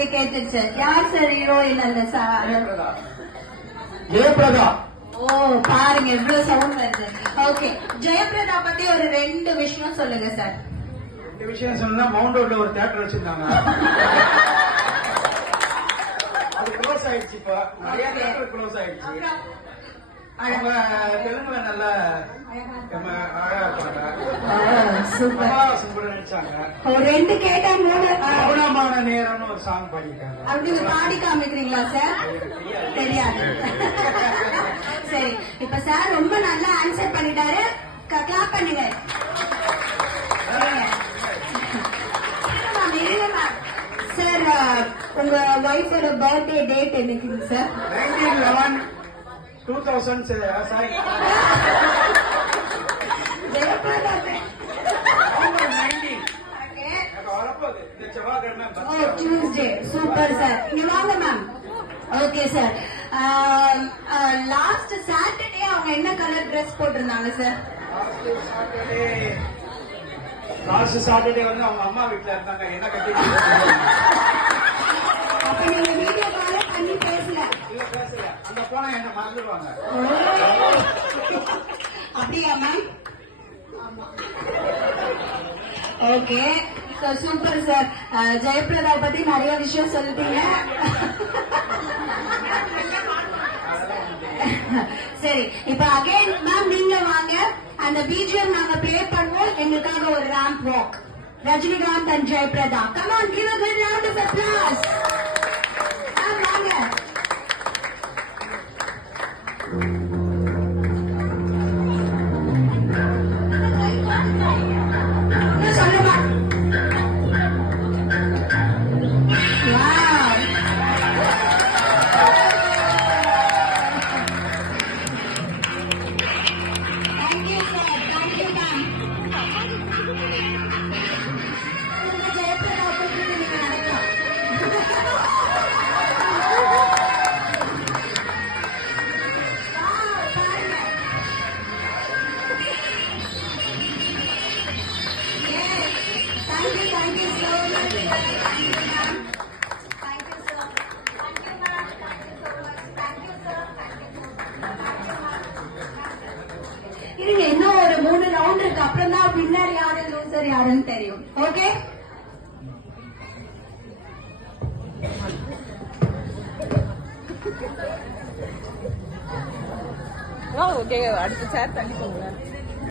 இங்க கேட்டுச்சு. யார் சார் ஹீரோயின்? அந்த ஜெயபிரதா. ஓ பாருங்க எவ்வளவு சவுண்ட் வருது. ஓகே, ஜெயபிரதா பத்தி ஒரு 2 விஷயம் சொல்லுங்க சார். 2 விஷயம் சொன்னா, மவுண்ட் ரோட்ல ஒரு தியேட்டர் வச்சிருந்தாங்க, அது க்ளோஸ் ஆயிடுச்சு. இப்போ நிறைய தியேட்டர் க்ளோஸ் ஆயிடுச்சு. அவங்க தெலுங்குல நல்ல அழகா இருப்பாங்க. சூப்பர் நடிச்சாங்க. 2 கேட்டா 3 மௌனமான நேரம்னு ஒரு சாங் பாடிட்டாங்க. அப்படி பாடி காமிக்கிறீங்களா சார்? தெரியாது. சரி, இப்ப சார் ரொம்ப நல்லா ஆன்சர் பண்ணிட்டாரு. கிளாப் பண்ணுங்க. சார், உங்க ஒய்ஃபோட பர்த்டே டேட் என்னைக்குங்க sir? 19/11/2000. Sorry, Tuesday. Super sir. இங்க வாங்க ma'am. Okay sir, last Saturday அவங்க என்ன கலர் ட்ரெஸ் போட்டிருந்தாங்க சார்? லாஸ்ட் சாட்டர்டே வந்து அவங்க அம்மா வீட்டுல இருந்தாங்க. என்ன கட்டி? அப்ப நீங்க வீடியோ கால் பண்ணி பேசல? இல்ல, பேசல. அந்த போனா என்ன மறந்துடுவாங்க. அப்படியா ma'am? Okay, super sir. Jayaprada பத்தி நிறைய விஷயம் சொல்லிட்டீங்க. சரி, இப்ப அகைன் மேம் நீங்க வாங்க. அந்த பிஜிஎம் நாங்க ப்ளே பண்ணுவோம். எங்களுக்காக ஒரு ramp walk. Rajinikanth and Jayaprada. Come on, give a good round of applause. Ma'am வாங்க. சொல்லுமா. இருங்க, இன்னும் ஒரு 3 ரவுண்ட் இருக்கு. அப்புறம் தான் வின்னர் யாரு லூசர் யாருன்னு தெரியும். Okay, okay. அடுத்த சேர் தண்ணி போங்க.